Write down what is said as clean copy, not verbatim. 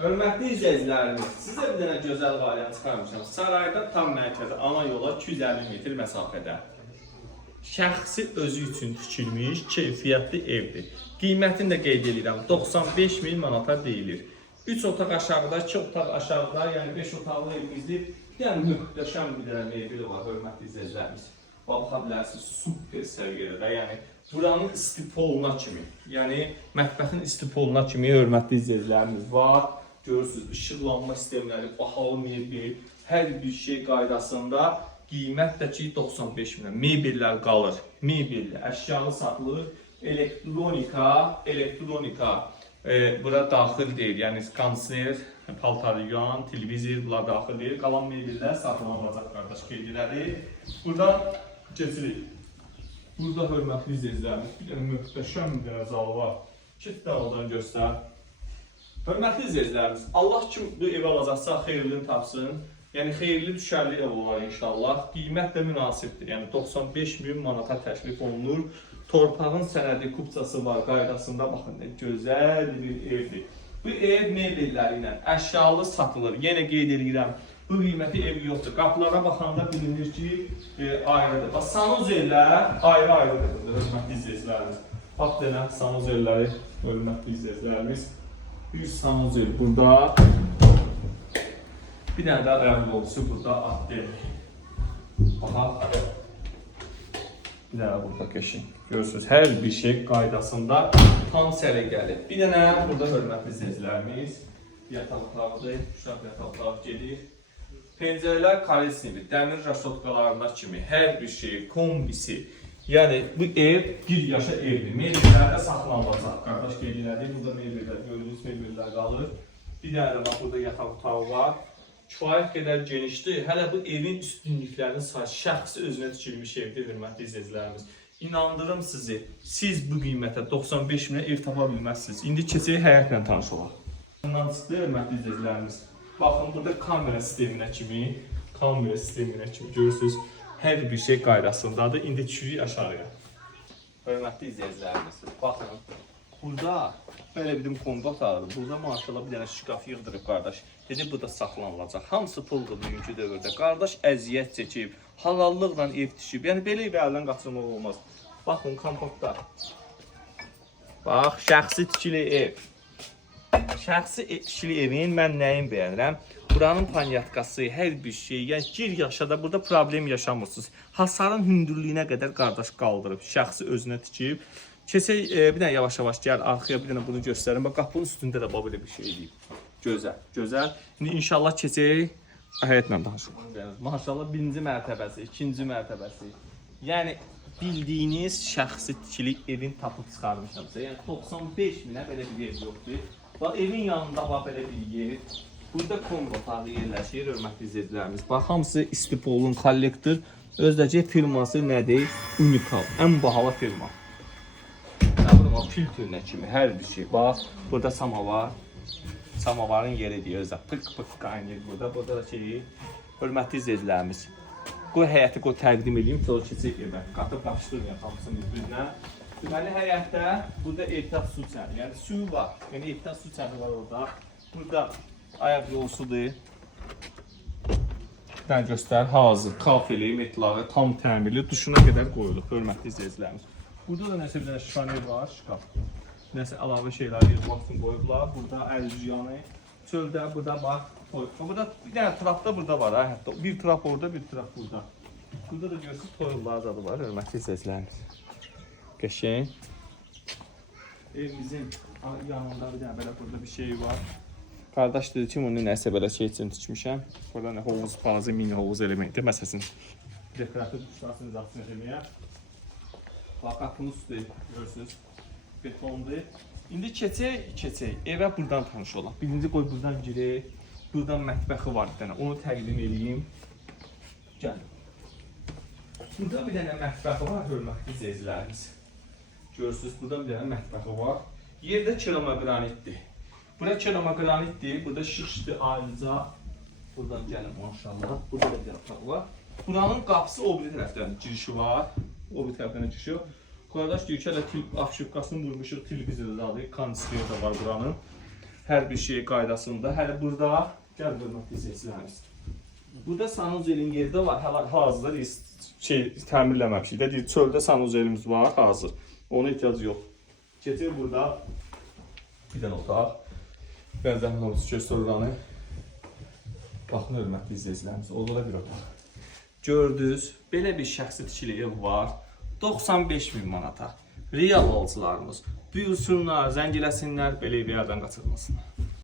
Hörmətli izləyicilərimiz, sizə bir dənə gözəl variant çıxarmışam. Sarayda tam mərkəzə, ana yola 250 metr məsafədə. Şəxsi özü üçün tikilmiş, keyfiyyətli evdir. Qiymətini də qeyd edirəm, 95.000 manata deyilir. 3 otaq aşağıda, 2 otaq aşağıda, yəni 5 otaqlı evimizdir. Yəni möhtəşəm bir dənə mebeli var, hörmətli izləyicilərimiz. Baxa bilərsiniz, super səviyyədə, yəni buranın istipoluna kimi, yəni mətbəxin istipoluna kimi hörmətli izləyicilərimiz var. Görürsünüz, işıqlanma sistemləri, bahalı mebel, hər bir şey qaydasında. Qiymət də ki 95 minə. Mebellər qalır, mebelli, əşyalı satılır, elektronika, bura daxil deyil, yəni konser, paltaryan, televizor, bunlar daxil deyil. Qalan mebellər satın alınacaq qardaş qeydiləri. Buradan keçirik. Burada hörmətli izləyicilərimiz, bir dənə möhtəşəm bir dənə zal var. Çift dağıldan göstər. Hörmətli izləyicilərimiz, Allah kim bu evi alacaqsa xeyirlini tapsın. Yəni xeyirli düşərli ev olar inşallah. Qiymət də münasibdir. Yəni 95.000 manata təklif olunur. Torpağın sənədi kupçası var qaydasında. Baxın, nə gözəl bir evdir. Bu ev mebelləri ilə əşyalı satılır. Yenə qeyd edirəm, bu qiyməti ev yoxdur. Qapılara baxanda bilinir ki, ayrıdır. Bax, sanuzerlər ayrı-ayrıdır, hörmətli izləyicilərimiz. Bax, denə sanuzerləri, hörmətli izləyicilərimiz. Bir sanuzer burada. Bir dənə də ayaq yolusu burada atlayır. Baxa. Bir dənə burada keşin. Görürsünüz, hər bir şey qaydasında tam səliqəli. Bir dənə burada hörmətli izləyicilərimiz yataqlardır, uşaq yataqlar gedir. Pəncərələr karesnivi, dəmir raşotkalarına kimi hər bir şey, kombisi. Yəni bu ev bir yaşa evdir. Mebellərdə saxlanılacaq. Qardaş qeydilədir. Burada mebellər, gördüyünüz mebellər qalır. Bir dənə də bax, burada yataq otağı var. Kifayət qədər genişdir. Hələ bu evin üstünlüklərinin sayı şəxsi özünə tikilmiş evdir, hörmətli izləyicilərimiz. İnandırım sizi, siz bu qiymətə 95 minə ev tapa bilməzsiniz. İndi keçək həyətlə tanış olaq. Bundan çıxdı, hörmətli izləyicilərimiz. Baxın, burada kamera sisteminə kimi görürsünüz. Hər bir şey qaydasındadır. İndi düşürük aşağıya. Hörmətli izləyicilərimiz, baxın. Burada belə bir kombi otağıdır. Burada maşallah bir dənə şkaf yığdırıb qardaş. Dedi, bu da saxlanılacaq. Hamısı puldur bugünkü dövrdə. Qardaş əziyyət çəkib, halallıqla ev düşüb. Yəni belə ev əldən qaçırmaq olmaz. Baxın, kompotlar. Bax, şəxsi tikili ev. Şəxsi tikili evin mən nəyin bəyənirəm? Buranın panyatkası, hər bir şey, yəni gir yaşada burada problem yaşamırsınız. Hasarın hündürlüyünə qədər qardaş qaldırıb, şəxsi özünə tikib. Keçək, bir dənə yavaş-yavaş gəl, arxaya bir dənə bunu göstərim. Bax, qapının üstündə də belə bir şey deyib. Gözəl, gözəl. İndi inşallah keçək, həyətlə danışıq. Maşallah birinci mərtəbəsi, ikinci mərtəbəsi. Yəni, bildiyiniz şəxsi tikili evin tapıb çıxarmışam sizə. Yəni, 95 minə belə bir ev yoxdur. Bax, evin yanında bax, belə bir yer. Burada kombi otağı yerləşir, hörmətli izləyicilərimiz. Bax, hamısı istipolun kollektor. Özdəcə firması nədir? Unikal, ən bahalı firma. Filtrünə kimi hər bir şey. Bax, burada samavar. Samavarın yeridir, özə pık-pık qaynayır burada. Burada da şeyi, hörmətli izləyicilərimiz. Qoy həyəti təqdim edeyim, sonra keçək evə. Qatıb qarışdırmayaq hamısını bir-birinə. Deməli, həyətdə burada ehtiyat su çəni, yəni suyu var. Yəni ehtiyat su çəni var orada. Burada ayaq yolusudur. Bir dənə göstər, hazır, kafeli, metlağı, tam təmirli, duşuna qədər qoyulur, hörmətli izləyicilərimiz. Burada da nəsə bir dənə şifaner var, şkaf. Nəsə əlavə şeylər yığmaq üçün qoyublar. Burada əlcüyanı, çöldə, burada bax, toyuqda. Burada bir dənə trapda burada var, hətta. Bir trap orada, bir trap burada. Burada da görürsünüz, toyuqlar zadı var, hörmətli izləyicilərimiz. Qəşəng. Evimizin yanında bir dənə belə burada bir şey var. Qardaş dedi ki, onu nəsə belə şey üçün tikmişəm. Burada nə hovuz, bazı mini hovuz elementi, məsələn, dekorativ quşlarsınız aslında deməyə. Bax, qapının üstü, görürsünüz, betondur. İndi keçək, evə buradan tanış olaq. Birinci qoy buradan girək, buradan mətbəxi var bir dənə, onu təqdim edeyim. Gəl. Burada bir dənə mətbəxi var, hörmətli izləyicilərimiz. Görürsünüz, burada bir dənə mətbəxi var. Yerdə kerama qranitdir. Bura kerama qranitdir, burada şişdir ayrıca. Buradan gəlin maşallah, burada da bir dənə var. Buranın qapısı o biri tərəfdən girişi var. O bir tərəfdən girişi. Qardaş deyir ki, hələ afşıqqasını vurmuşuq, televizorda da, kondisyoner da var buranın. Hər bir şey qaydasında. Hələ burada gəl hörmətli izləyicilərimiz. Burada sanuzelin yeri də var. Hazırda təmirləməmişik də. Deyir, çöldə sanuzelimiz var, hazır. Ona ehtiyac yox. Keçir burada bir dənə otaq. Bəzən olursa göstər oranı. Baxın hörmətli izləyicilərimiz, orada bir otaq. Gördünüz, belə bir şəxsi tikili ev var. 95.000 manata. Real alıcılarımız buyursunlar, zəng eləsinlər, belə bir yerdən qaçırmasınlar.